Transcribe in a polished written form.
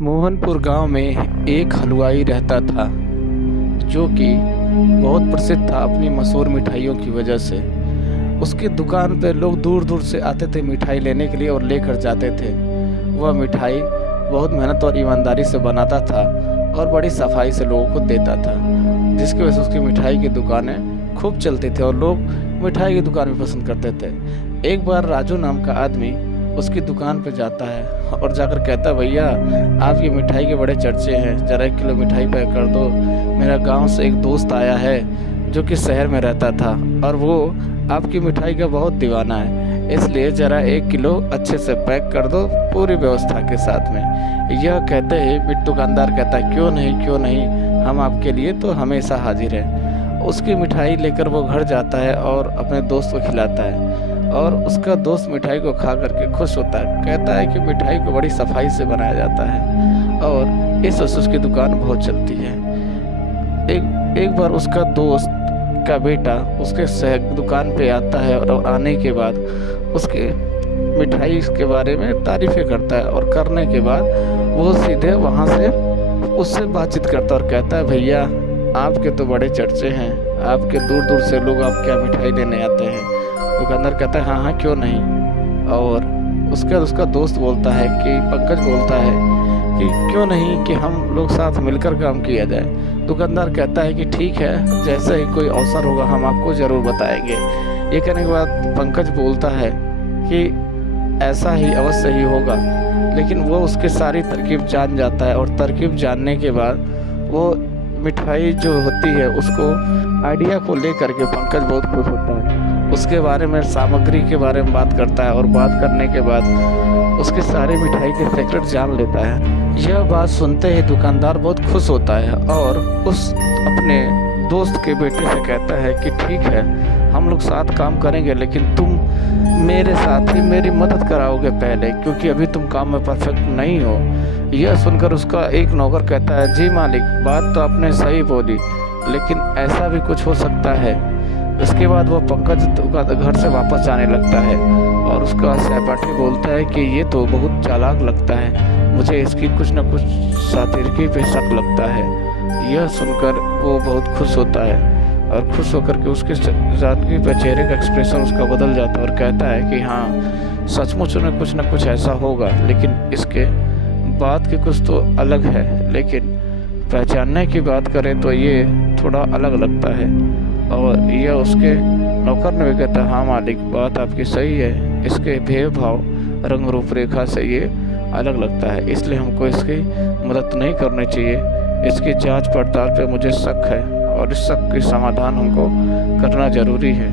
मोहनपुर गांव में एक हलवाई रहता था जो कि बहुत प्रसिद्ध था अपनी मशहूर मिठाइयों की वजह से। उसकी दुकान पे लोग दूर दूर से आते थे मिठाई लेने के लिए और लेकर जाते थे। वह मिठाई बहुत मेहनत और ईमानदारी से बनाता था और बड़ी सफाई से लोगों को देता था, जिसकी वजह से उसकी मिठाई की दुकानें खूब चलती थी और लोग मिठाई की दुकान भी पसंद करते थे। एक बार राजू नाम का आदमी उसकी दुकान पे जाता है और जाकर कहता है, भैया आपकी मिठाई के बड़े चर्चे हैं, ज़रा 1 किलो मिठाई पैक कर दो। मेरा गांव से एक दोस्त आया है जो कि शहर में रहता था और वो आपकी मिठाई का बहुत दीवाना है, इसलिए ज़रा 1 किलो अच्छे से पैक कर दो पूरी व्यवस्था के साथ में। यह कहते ही दुकानदार कहता है, क्यों नहीं, हम आपके लिए तो हमेशा हाजिर हैं। उसकी मिठाई लेकर वो घर जाता है और अपने दोस्त को खिलाता है और उसका दोस्त मिठाई को खा करके खुश होता है। कहता है कि मिठाई को बड़ी सफाई से बनाया जाता है और इस वजह से उसकी दुकान बहुत चलती है। एक बार उसका दोस्त का बेटा उसके दुकान पे आता है और आने के बाद उसके मिठाई के बारे में तारीफ़ें करता है और करने के बाद वो सीधे वहाँ से उससे बातचीत करता है और कहता है, भैया आपके तो बड़े चर्चे हैं, आपके दूर दूर से लोग आपके यहाँ मिठाई लेने आते हैं। दुकानदार कहता है, हाँ क्यों नहीं। और उसका दोस्त बोलता है कि पंकज बोलता है कि क्यों नहीं कि हम लोग साथ मिलकर काम किया जाए। दुकानदार कहता है कि ठीक है, जैसे ही कोई अवसर होगा हम आपको ज़रूर बताएंगे। ये कहने के बाद पंकज बोलता है कि ऐसा ही अवश्य ही होगा, लेकिन वो उसकी सारी तरकीब जान जाता है और तरकीब जानने के बाद वो मिठाई जो होती है उसको आइडिया को लेकर के पंकज बहुत खुश होता है। उसके बारे में सामग्री के बारे में बात करता है और बात करने के बाद उसके सारे मिठाई के सीक्रेट जान लेता है। यह बात सुनते ही दुकानदार बहुत खुश होता है और उस अपने दोस्त के बेटे से कहता है कि ठीक है, हम लोग साथ काम करेंगे, लेकिन तुम मेरे साथ ही मेरी मदद कराओगे पहले, क्योंकि अभी तुम काम में परफेक्ट नहीं हो। यह सुनकर उसका एक नौकर कहता है, जी मालिक, बात तो आपने सही बोली, लेकिन ऐसा भी कुछ हो सकता है। इसके बाद वो पंकज घर से वापस जाने लगता है और उसका सहपाठी बोलता है कि ये तो बहुत चालाक लगता है, मुझे इसकी कुछ न कुछ सातिरकी पे शक लगता है। यह सुनकर वो बहुत खुश होता है और खुश होकर के उसके जानकी पे चेहरे का एक्सप्रेशन उसका बदल जाता है और कहता है कि हाँ, सचमुच में कुछ न कुछ ऐसा होगा, लेकिन इसके बात की कुछ तो अलग है, लेकिन पहचानने की बात करें तो ये थोड़ा अलग लगता है। और यह उसके नौकर ने भी कहता है, हाँ मालिक, बात आपकी सही है, इसके भेदभाव रंग रूपरेखा से ये अलग लगता है, इसलिए हमको इसकी मदद नहीं करनी चाहिए। इसकी जांच पड़ताल पे मुझे शक है और इस शक के समाधान हमको करना ज़रूरी है।